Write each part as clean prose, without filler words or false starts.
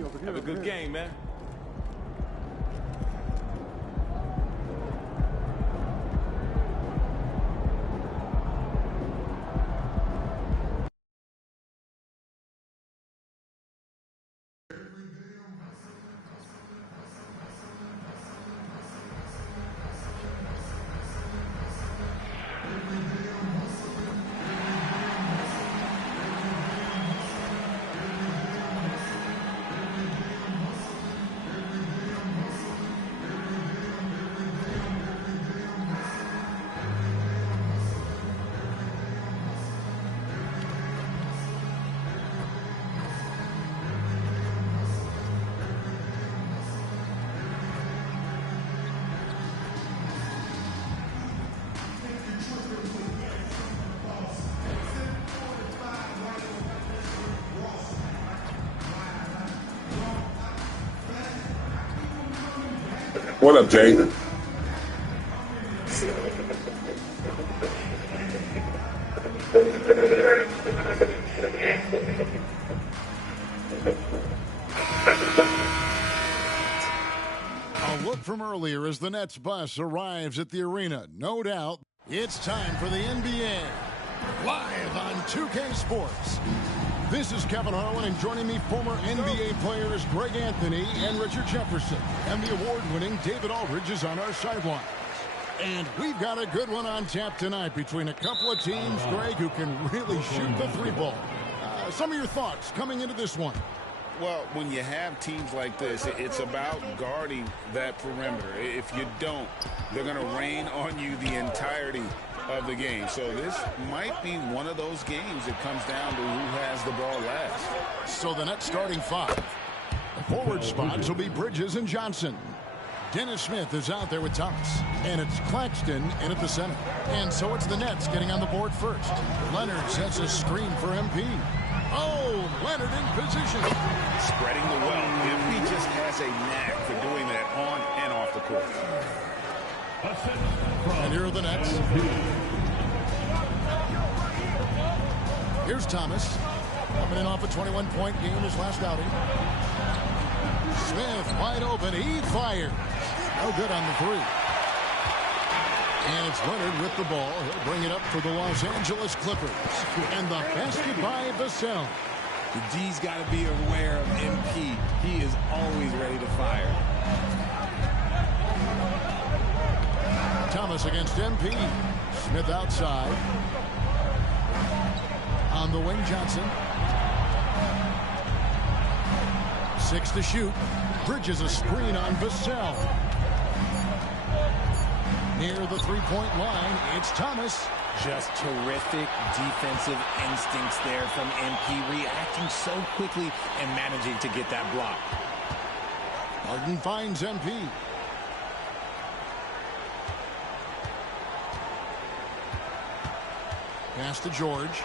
Have a good game, man. What up, Jay? A look from earlier as the Nets bus arrives at the arena. No doubt, it's time for the NBA. Live on 2K Sports. This is Kevin Harlan, and joining me, former NBA players Greg Anthony and Richard Jefferson. And the award-winning David Aldridge is on our sidelines. And we've got a good one on tap tonight between a couple of teams, Greg, who can really shoot the three ball. Some of your thoughts coming into this one. Well, when you have teams like this, it's about guarding that perimeter. If you don't, they're going to rain on you the entirety of the game. So this might be one of those games that comes down to who has the ball last. So the Nets starting five. The forward spots will be Bridges and Johnson. Dennis Smith is out there with Thomas. And it's Claxton in at the center. And so it's the Nets getting on the board first. Leonard sets a screen for MP. Oh, Leonard in position. Spreading the wealth. MP just has a knack for doing that on and off the court. And here are the Nets. Here's Thomas. Coming in off a 21-point game his last outing. Smith wide open. He fires. No good on the three. And it's Leonard with the ball. He'll bring it up for the Los Angeles Clippers. And the basket by Vassell. The D's got to be aware of MP. He is always ready to fire. Thomas against MP. Smith outside. On the wing, Johnson. 6 to shoot. Bridges a screen on Vassell. Near the three-point line, it's Thomas. Just terrific defensive instincts there from MP, reacting so quickly and managing to get that block. Harden finds MP. Pass to George.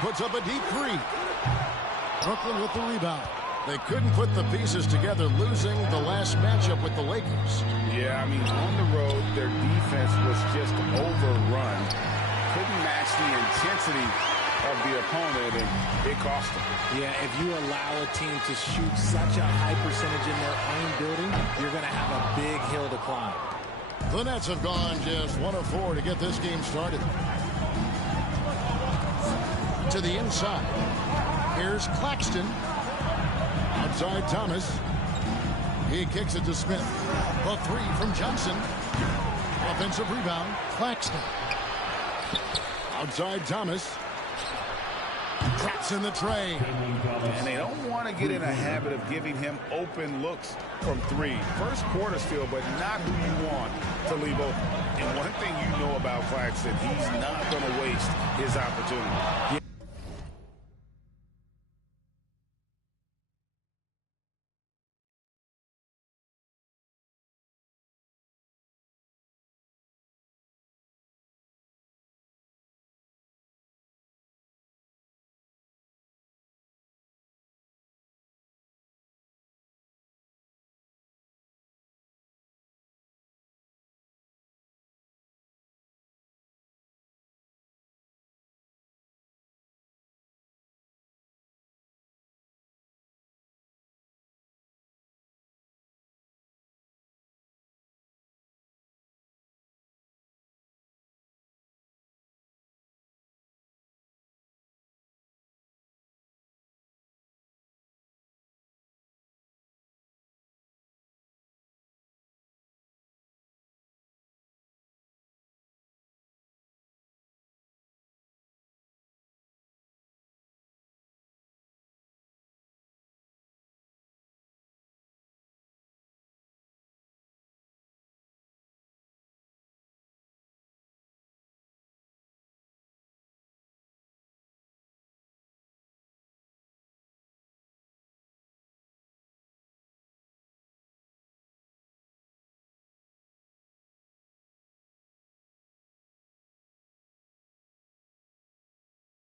Puts up a deep three. Brooklyn with the rebound. They couldn't put the pieces together, losing the last matchup with the Lakers. Yeah, I mean, on the road, their defense was just overrun. Couldn't match the intensity of the opponent, and it cost them. Yeah, if you allow a team to shoot such a high percentage in their own building, you're going to have a big hill to climb. The Nets have gone just 1 of 4 to get this game started. To the inside. Here's Claxton. Outside Thomas. He kicks it to Smith. The three from Johnson. Offensive rebound. Claxton. Outside Thomas. Traps in the tray. And they don't want to get in a habit of giving him open looks from three. First quarter still, but not who you want to leave open. And one thing you know about Claxton, he's not going to waste his opportunity.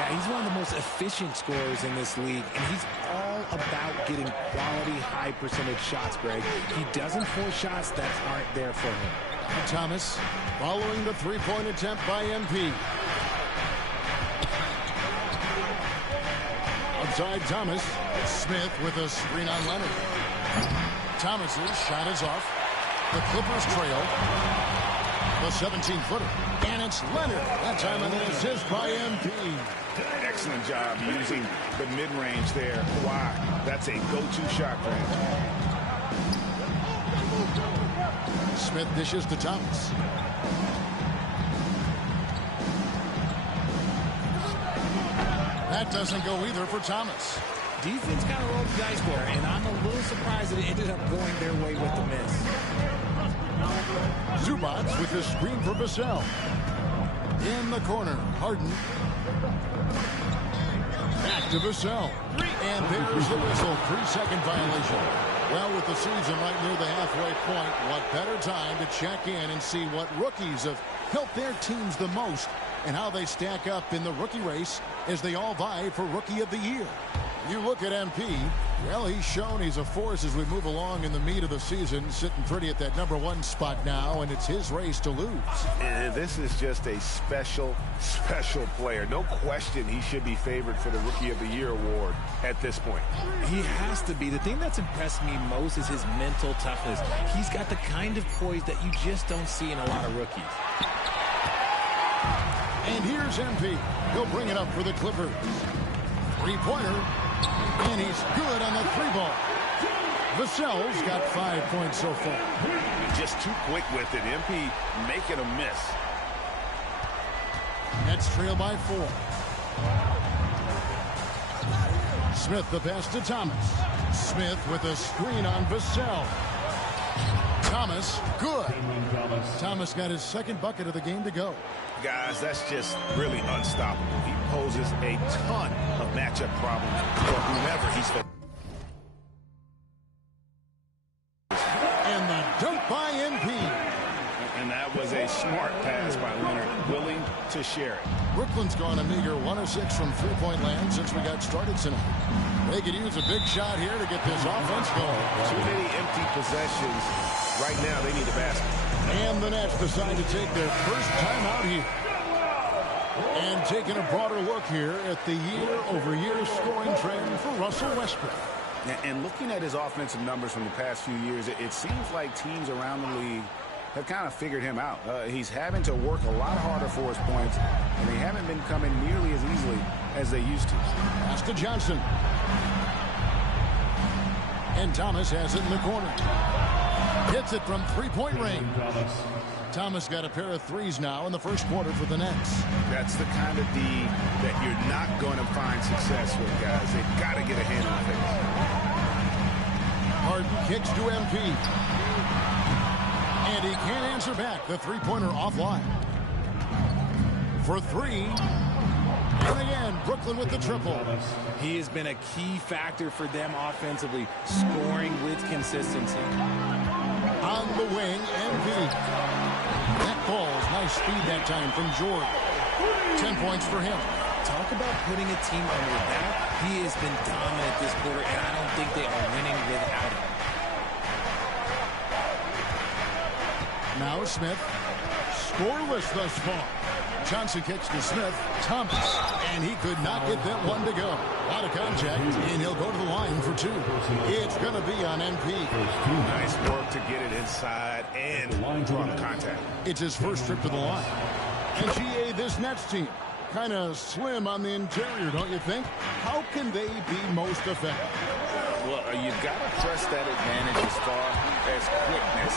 Yeah, he's one of the most efficient scorers in this league, and he's all about getting quality, high-percentage shots, Greg. He doesn't force shots that aren't there for him. Thomas following the three-point attempt by MP. Outside Thomas. Smith with a screen on Leonard. Thomas's shot is off. The Clippers trail. The 17-footer. And it's Leonard. That time an assist by MP. Excellent job using the mid-range there. Wow, that's a go-to shot for him. Smith dishes to Thomas. That doesn't go either for Thomas. Defense kind of rolled the dice there, and I'm a little surprised that it ended up going their way with the miss. Zubac with the screen for Vassell. In the corner, Harden. Back to Vassell. And there's the whistle. 3-second violation. Well, with the season right near the halfway point, what better time to check in and see what rookies have helped their teams the most and how they stack up in the rookie race as they all vie for Rookie of the Year. You look at MP, well, he's shown he's a force as we move along in the meat of the season, sitting pretty at that #1 spot now, and it's his race to lose. This is just a special, special player. No question he should be favored for the Rookie of the Year award at this point. He has to be. The thing that's impressed me most is his mental toughness. He's got the kind of poise that you just don't see in a lot of rookies. And here's MP. He'll bring it up for the Clippers. Three-pointer. And he's good on the three ball. Vassell's got 5 points so far. Just too quick with it. MP making a miss. Nets trail by 4. Smith the pass to Thomas. Smith with a screen on Vassell. Thomas, good. Thomas got his second bucket of the game to go. Guys, that's just really unstoppable. He poses a ton of matchup problems for whomever he's facing. And the dunk by MP. And that was a smart pass by Leonard, willing to share it. Brooklyn's gone a meager 1 of 6 from three-point land since we got started tonight. They could use a big shot here to get this offense going. Too many empty possessions. Right now, they need a basket. And the Nets decide to take their first time out here. And taking a broader look here at the year-over-year scoring trend for Russell Westbrook. And looking at his offensive numbers from the past few years, it seems like teams around the league have kind of figured him out. He's having to work a lot harder for his points, and they haven't been coming nearly as easily as they used to. Pass to Johnson. And Thomas has it in the corner. Hits it from three-point range. Thomas got a pair of threes now in the first quarter for the Nets. That's the kind of D that you're not going to find success with, guys. They've got to get a handle on things. Harden kicks to MP. And he can't answer back. The three-pointer offline. For three. And again, Brooklyn with the triple. He has been a key factor for them offensively, scoring with consistency. On the wing, MP. That ball's nice speed that time from Jordan. 10 points for him. Talk about putting a team under that. He has been dominant this quarter, and I don't think they are winning without him. Now Smith. Scoreless thus far. Johnson kicks to Smith. Thomas. And he could not get that one to go. Out of contact. And he'll go to the line for two. It's going to be on MP. Nice work to get it inside and draw the contact. It's his first trip to the line. And GA, this Nets team, kind of slim on the interior, don't you think? How can they be most effective? Well, you've got to press that advantage as far as quickness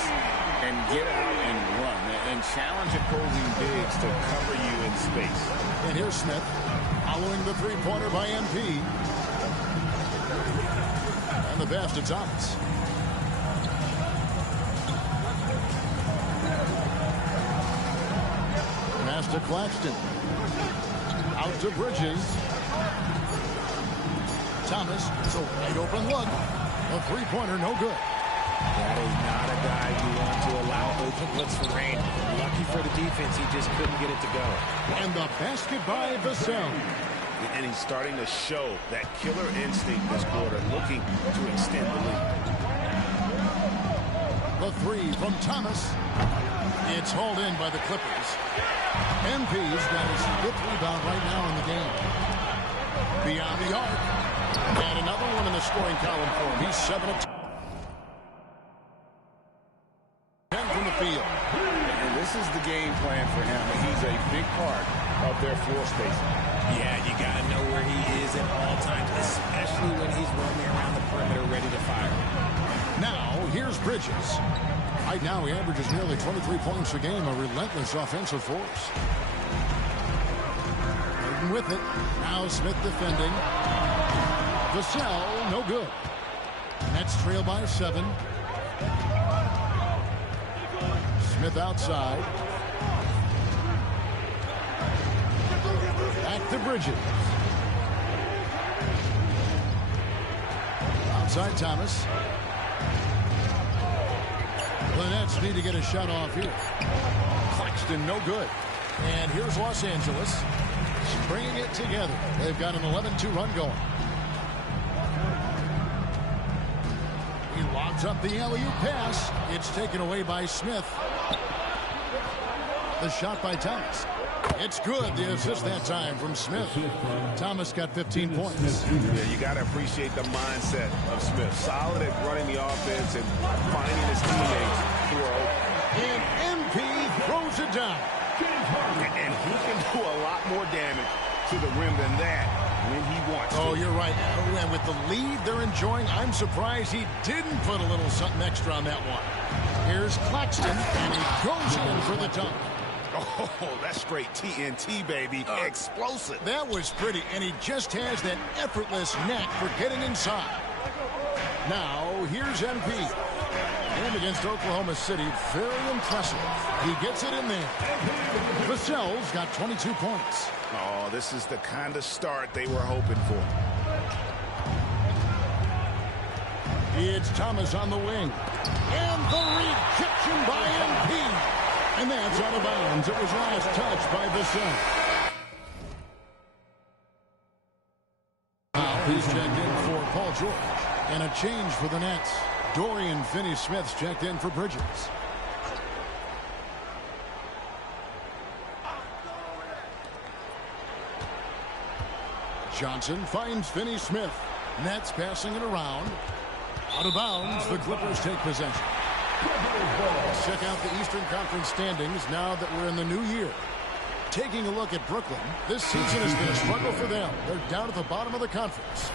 and get out and run and challenge opposing bigs to cover you in space. And here's Smith following the three-pointer by MP. And the pass to Thomas. Pass to Claxton. Out to Bridges. Thomas, it's a wide open look. A three-pointer, no good. That is not a guy you want to allow open looks for rain. Lucky for the defense, he just couldn't get it to go. And the basket by Vassell. And he's starting to show that killer instinct this quarter, looking to extend the lead. The three from Thomas. It's hauled in by the Clippers. MP's got his 5th rebound right now in the game. Beyond the arc. And another one in the scoring column for him. He's 7 of 10 from the field. And this is the game plan for him. He's a big part of their floor spacing. Yeah, you got to know where he is at all times, especially when he's roaming around the perimeter ready to fire. Now, here's Bridges. Right now, he averages nearly 23 points a game, a relentless offensive force. Harden with it. Now Smith defending. Vassell, no good. Nets trail by 7. Smith outside. Back to Bridges. Outside Thomas. The Nets need to get a shot off here. Claxton, no good. And here's Los Angeles bringing it together. They've got an 11-2 run going. He lobs up the alley-oop pass. It's taken away by Smith. The shot by Thomas. It's good. The assist that time from Smith. Thomas got 15 points. Yeah, you got to appreciate the mindset of Smith. Solid at running the offense and finding his teammates who are open. And MP throws it down. And he can do a lot more damage to the rim than that when he wants to. Oh, you're right. And with the lead they're enjoying, I'm surprised he didn't put a little something extra on that one. Here's Claxton, and he goes in for the dunk. Oh, that's straight TNT, baby. Explosive. That was pretty, and he just has that effortless knack for getting inside. Now, here's MP. And against Oklahoma City, very impressive. He gets it in there. Vassell's got 22 points. Oh, this is the kind of start they were hoping for. It's Thomas on the wing. And the rejection by MP. And that's out of bounds. It was last touched by Vassell. He's checked in for Paul George. And a change for the Nets. Dorian Finney-Smith's checked in for Bridges. Johnson finds Finney-Smith. Nets passing it around. Out of bounds, the Clippers take possession. Let's check out the Eastern Conference standings now that we're in the new year. Taking a look at Brooklyn, this season has been a struggle for them. They're down at the bottom of the conference.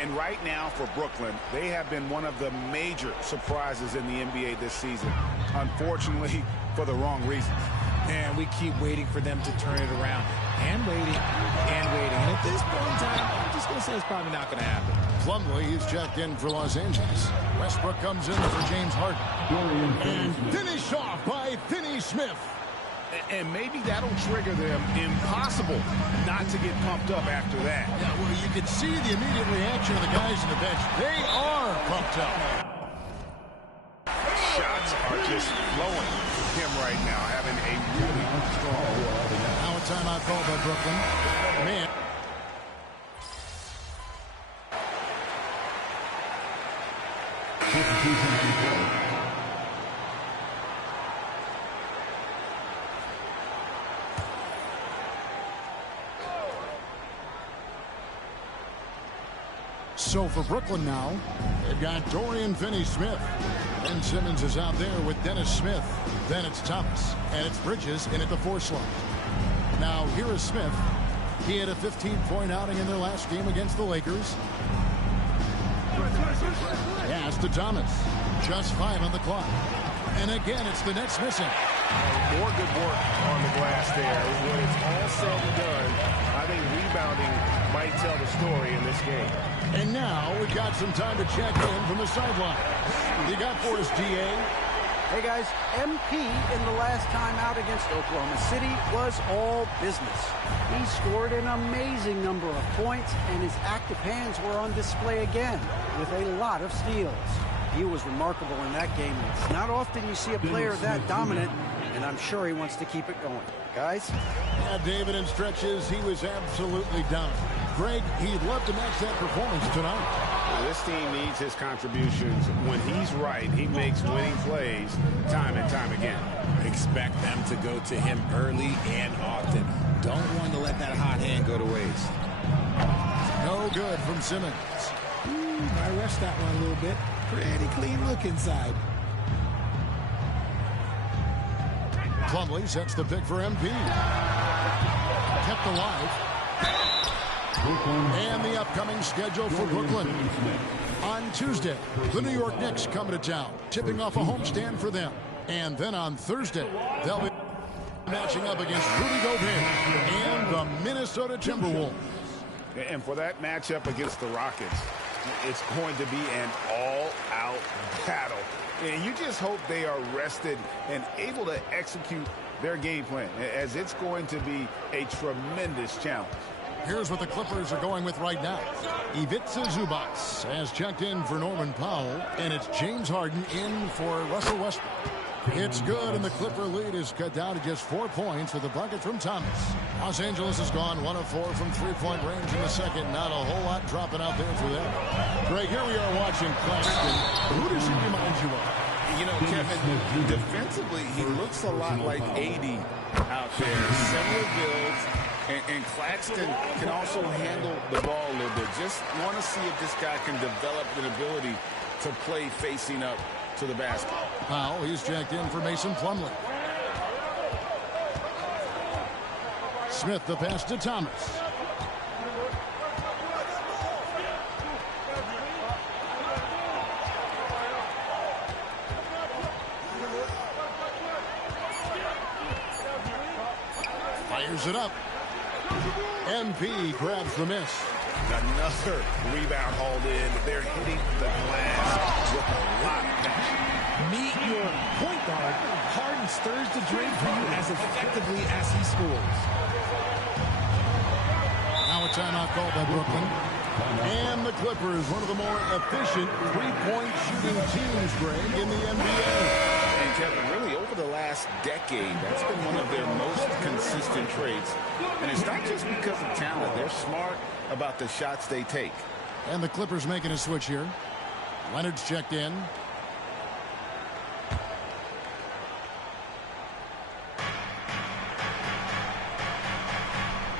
And right now for Brooklyn, they have been one of the major surprises in the NBA this season. Unfortunately, for the wrong reasons. And we keep waiting for them to turn it around. And waiting. And waiting. And at this point in time, I'm just going to say it's probably not going to happen. Plumlee, he's checked in for Los Angeles. Westbrook comes in for James Harden. And finished off by Finney-Smith. And maybe that'll trigger them. Impossible not to get pumped up after that. Yeah, well, you can see the immediate reaction of the guys on the bench. They are pumped up. Shots are just flowing with him right now, having a really strong quarter. Now a timeout called by Brooklyn. Man. So for Brooklyn now, they've got Dorian Finney-Smith. Ben Simmons is out there with Dennis Smith. Then it's Thomas. And it's Bridges in at the 4 slot. Now here is Smith. He had a 15-point outing in their last game against the Lakers. Pass to Thomas. Just 5 on the clock. And again, it's the Nets missing. More good work on the glass there. When it's all said and done, I think rebounding might tell the story in this game. And now we've got some time to check in from the sideline. You got for us, DA? Hey, guys, MP in the last time out against Oklahoma City was all business. He scored an amazing number of points, and his active hands were on display again with a lot of steals. He was remarkable in that game. It's not often you see a player that dominant, and I'm sure he wants to keep it going. Guys? Yeah, David, in stretches, he was absolutely dominant. Greg, he'd love to match that performance tonight. This team needs his contributions. When he's right, he makes winning plays time and time again. Expect them to go to him early and often. Don't want to let that hot hand go to waste. No good from Simmons. I rushed that one a little bit. Pretty clean look inside. Plumlee sets the pick for MP. Kept alive. And the upcoming schedule for Brooklyn. On Tuesday, the New York Knicks coming to town, tipping off a homestand for them. And then on Thursday, they'll be matching up against Rudy Gobert and the Minnesota Timberwolves. And for that matchup against the Rockets, it's going to be an all-out battle. And you just hope they are rested and able to execute their game plan, as it's going to be a tremendous challenge. Here's what the Clippers are going with right now. Ivica Zubac has checked in for Norman Powell, and it's James Harden in for Russell Westbrook. It's good, and the Clipper lead is cut down to just 4 points with a bucket from Thomas. Los Angeles has gone 1 of 4 from three-point range in the second. Not a whole lot dropping out there for them. Greg, here we are watching Claxton. Who does he remind you of? You know, Kevin, defensively, he looks a lot like AD out there. Similar builds, and Claxton can also handle the ball a little bit. Just want to see if this guy can develop an ability to play facing up to the basket. Powell, he's checked in for Mason Plumlee. Smith, the pass to Thomas. Fires it up. MP grabs the miss. Another rebound hauled in. They're hitting the glass with a lot of passion. Meet your point guard. Harden stirs the drink for you as effectively as he scores. Now a timeout called by Brooklyn. And the Clippers, one of the more efficient three-point shooting teams, Greg, in the NBA. And Kevin, really over the last decade, that's been one of their most consistent traits. And it's not just because of talent. They're smart about the shots they take. And the Clippers making a switch here. Leonard's checked in.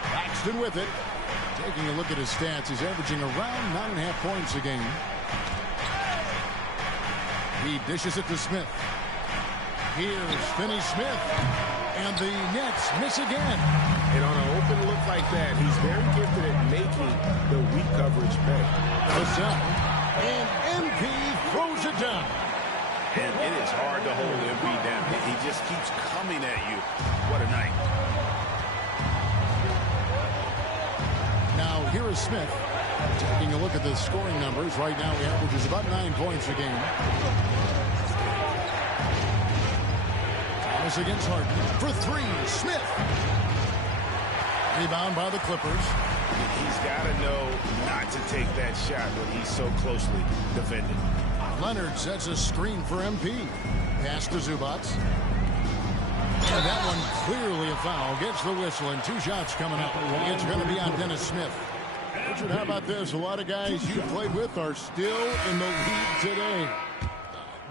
Paxton with it. Taking a look at his stats, he's averaging around 9.5 points a game. He dishes it to Smith. Here's Finney Smith. And the Nets miss again. And on an open look like that, he's very gifted at making the weak coverage pay. Goes down. And MP throws it down. And it is hard to hold MP down. He just keeps coming at you. What a night. Now, here is Smith. Taking a look at the scoring numbers. Right now, he averages about 9 points a game. Thomas against Harden. For three, Smith. Rebound by the Clippers. He's got to know not to take that shot when he's so closely defended. Leonard sets a screen for MP. Pass to Zubac. And that one clearly a foul. Gets the whistle, and 2 shots coming up. It's going to be on Dennis Smith. Richard, how about this? A lot of guys you played with are still in the league today.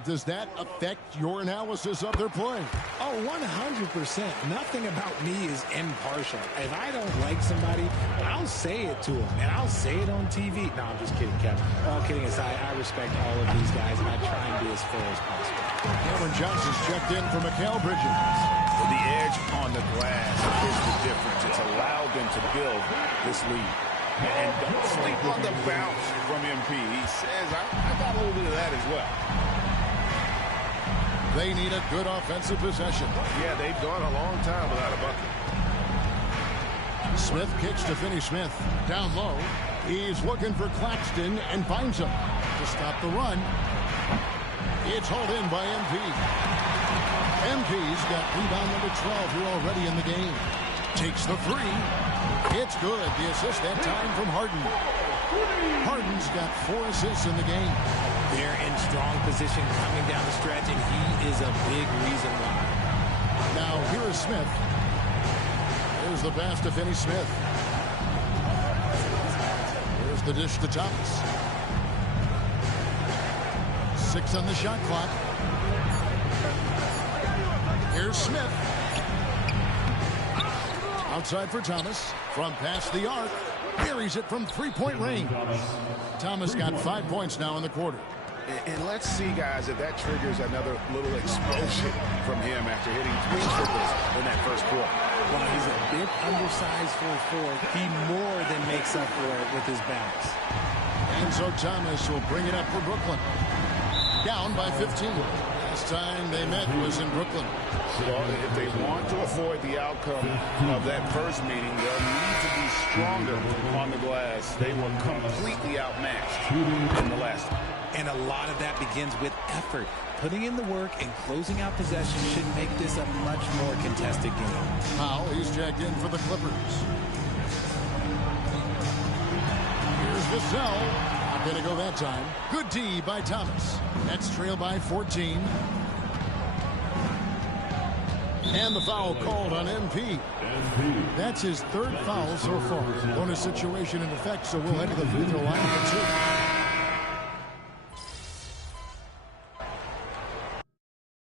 Does that affect your analysis of their play? Oh, 100%. Nothing about me is impartial. If I don't like somebody, I'll say it to them, and I'll say it on TV. No, I'm just kidding, Kevin. All kidding aside, I respect all of these guys, and I try and be as fair as possible. Cameron Johnson's checked in for Mikal Bridges. The edge on the glass is the difference. It's allowed them to build this lead. And don't sleep on the bounce from MP. He says, I got a little bit of that as well. They need a good offensive possession. Yeah, they've gone a long time without a bucket. Smith kicks to Finney Smith. Down low. He's looking for Claxton and finds him to stop the run. It's hauled in by MP. MP's got rebound number 12 here already in the game. Takes the three. It's good. The assist that time from Harden. Harden's got 4 assists in the game. They're in strong position coming down the stretch, and he is a big reason why. Now, here is Smith. Here's the pass to Finney Smith. the dish to Thomas. 6 on the shot clock. Here's Smith. Outside for Thomas. From past the arc. Buries it from three-point range. Thomas got 5 points now in the quarter. And let's see, guys, if that triggers another little explosion from him after hitting 3 triples in that first quarter. While he's a bit undersized for a forward, he more than makes up for it with his bounce. And so Thomas will bring it up for Brooklyn. Down by 15. Last time they met was in Brooklyn. Well, if they want to avoid the outcome of that first meeting, they'll need to be stronger on the glass. They were completely outmatched in the last one. And a lot of that begins with effort. Putting in the work and closing out possession should make this a much more contested game. Powell, he's jacked in for the Clippers. Here's Vassell. Not going to go that time. Good D by Thomas. Nets trail by 14. And the foul called on MP. That's his 3rd foul so far. Bonus situation in effect, so we'll head to the free throw line for 2.